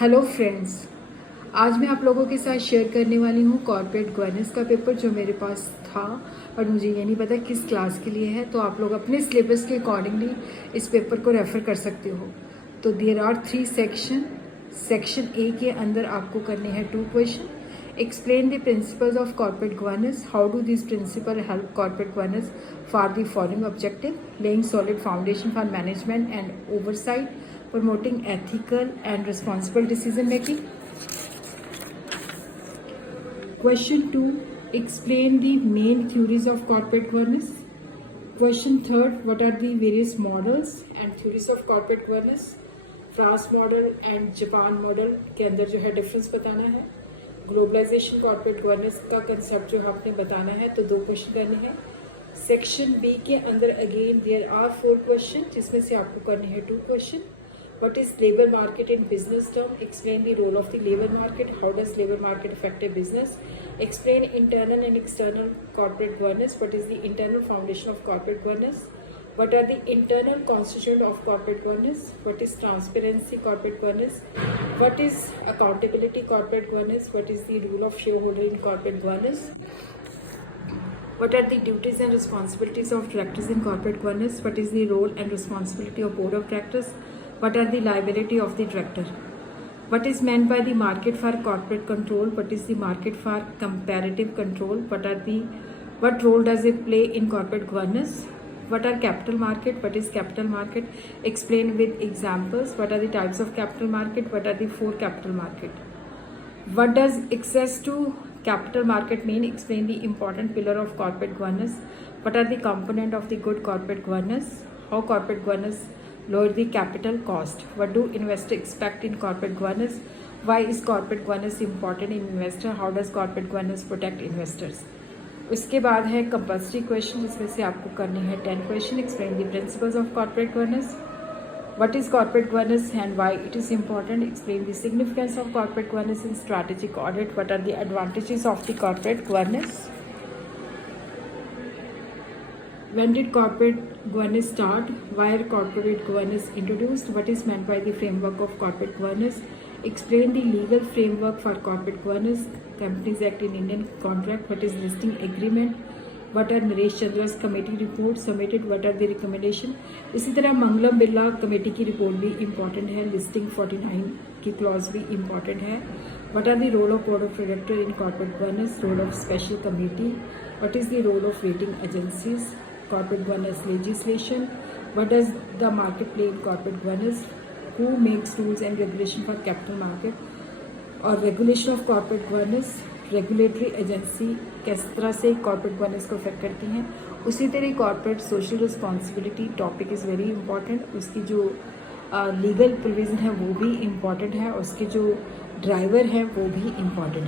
Hello friends, आज मैं आप लोगों के साथ शेयर करने वाली हूँ कॉर्पोरेट गवर्नेंस का पेपर जो मेरे पास था और मुझे ये नहीं पता किस क्लास के लिए है। तो आप लोग अपने सिलेबस के अकॉर्डिंगली इस पेपर को रेफ़र कर सकते हो। तो देयर आर 3 सेक्शन ए के अंदर आपको करने हैं 2 question. Explain the principles of corporate governance, how do this principle help corporate governance for the following objective, laying solid foundation for management and oversight, promoting ethical and responsible decision making. Question 2, explain the main theories of corporate governance. Question 3, what are the various models and theories of corporate governance. France model and Japan model के अंदर जो है difference बताना है। Globalisation corporate governance का concept जो आपने बताना है, तो 2 क्वेश्चन करने हैं। सेक्शन बी के अंदर अगेन देयर आर 4 क्वेश्चन, जिसमें से आपको करने हैं 2 question. What is labor market in business term? Explain the role of the labor market. How does labor market affect a business? Explain internal and external corporate governance. What is the internal foundation of corporate governance? What are the internal constituent of corporate governance? What is transparency corporate governance? What is accountability corporate governance? What is the role of shareholder in corporate governance? What are the duties and responsibilities of directors in corporate governance? What is the role and responsibility of board of directors? What are the liability of the director? What is meant by the market for corporate control? What is the market for comparative control? What role does it play in corporate governance? What are capital market? What is capital market? Explain with examples. What are the types of capital market? What are the 4 capital market? What does access to capital market mean? Explain the important pillar of corporate governance. What are the component of the good corporate governance? How corporate governance lower the capital cost? What do investors expect in corporate governance? Why is corporate governance important in investor? How does corporate governance protect investors? उसके बाद है compulsory question, जिसमें से आपको करने हैं 10 question. Explain the principles of corporate governance. What is corporate governance and why it is important? Explain the significance of corporate governance in strategic audit. What are the advantages of the corporate governance? When did corporate governance start? Why are corporate governance introduced? What is meant by the framework of corporate governance? Explain the legal framework for corporate governance. Companies Act in Indian contract. What is listing agreement? What are Naresh Chandra's committee report submitted? What are the recommendation? इसी तरह Mangalam Birla committee की report भी important है। Listing 49 की clause भी important है। What are the role of board of director in corporate governance? Role of special committee. What is the role of rating agencies? Corporate governance legislation. What does the market play in corporate governance? Who makes rules and regulation for capital market? और regulation of corporate governance, regulatory agency किस तरह से corporate governance को affect करती हैं। उसी तरह corporate social responsibility topic is very important. उसकी जो लीगल प्रोविज़न है वो भी इम्पॉर्टेंट है, उसके जो ड्राइवर हैं वो भी इम्पॉर्टेंट है।